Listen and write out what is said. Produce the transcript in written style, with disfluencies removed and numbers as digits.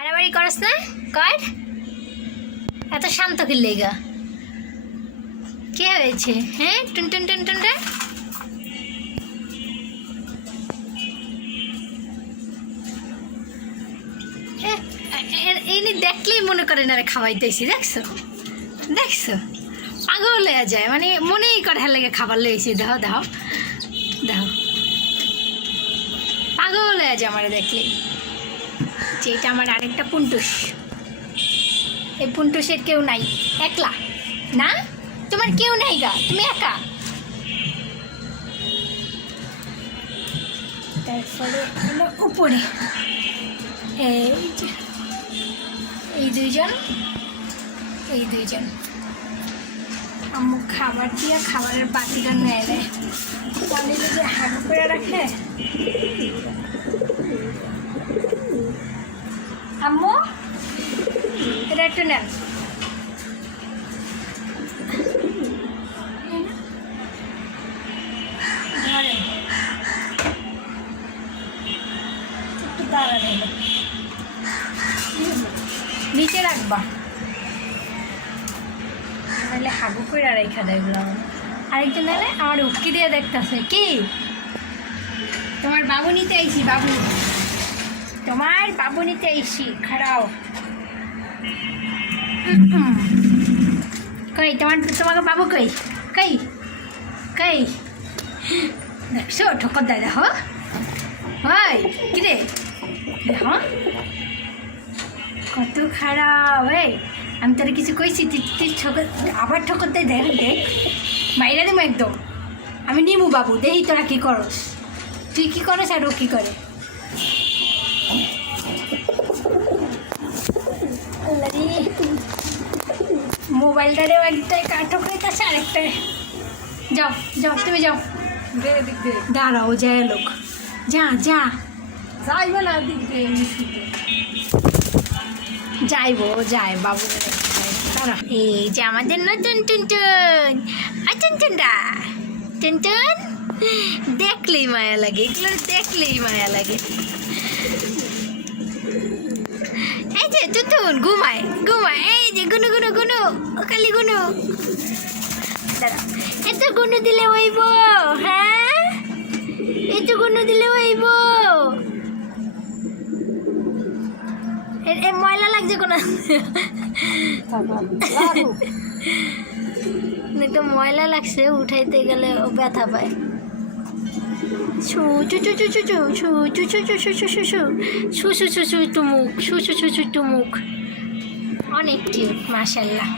মারামারি করস না কর, এত শান্ত কিনলে গা কে হয়েছে? হ্যাঁ টুন টুন টুন টুন রে এই দেখলেই মনে করে না রে খাওয়াইতেছি। দেখছো দেখছো পাগল হয়ে যায়, মানে মনেই করে হ্যাঁ লেগে খাবার লেগেছি। দাও দাও দাও, পাগল হয়ে যায় আমার দেখলেই। যে এটা আমার আরেকটা পুন্টুস। এই পুন্টুসের কেউ নাই, একলা না, তোমার কেউ নাই গা, তুমি একা। তারপরে হলো উপরে এই দুইজন, এই দুইজন আম্মু খাবার দিয়ে খাবারের বাতিটা নেয় দেয়, অনেকে যে হাগু করে রাখে। আম্মু এটা একটু নেন। একটু দাঁড়ান, নিচে রাখবা, নাহলে হাগু করে রেখা দেয় এগুলো। আরেকজন নাহলে আমার উটকি দিয়ে দেখতেছে কি, তোমার বাবু নিতে আইসি, বাবু তোমার বাবু নিতে আইসি, খারাও কই তোমাকে বাবু কই কই কই, দেখছো ঠকর দেয়, দেখো হয় কিরে, দেখো কত খারাপ। এই আমি তোর কিছু কইছি, তুই ঠকর আবার ঠকর দেয়, দেখ দেখ বাইরে দেবো একদম। আমি নিমু বাবু, দেখি তোরা কী করস, তুই কী করস আর ও কী করে। মোবাইলটারেও একটাই কাঠক হইতেছে, আরেকটাই। যাও যাও তুমি যাও, দাঁড়াও যায় লোক, যা যা যাইবে না দিক দিয়ে যাইব, যায় বাবু। এই যে আমাদের নতুন টুনটুন, টুনটুনটা টুনটুন দেখলেই মায়া লাগে, এগুলো দেখলেই মায়া লাগে। এই যে টুনটুন ঘুমায় ঘুমায়, এই যে গুনু গুনু গুনু, খালি গুনু। দাঁড়া, এত গুনু দিলে হইব? হ্যাঁ এত গুনু দিলে হইব? ময়লা লাগছে কোন, একটু ময়লা লাগছে, উঠাইতে গেলে ও ব্যথা পায়। ছু চু চু চু চু চু ছু চু চু চু চু চু চু ছু ছু ছু ছু টুমুক, ছু ছু ছু ছু টুমুক, অনেক কিউট মাশাআল্লাহ।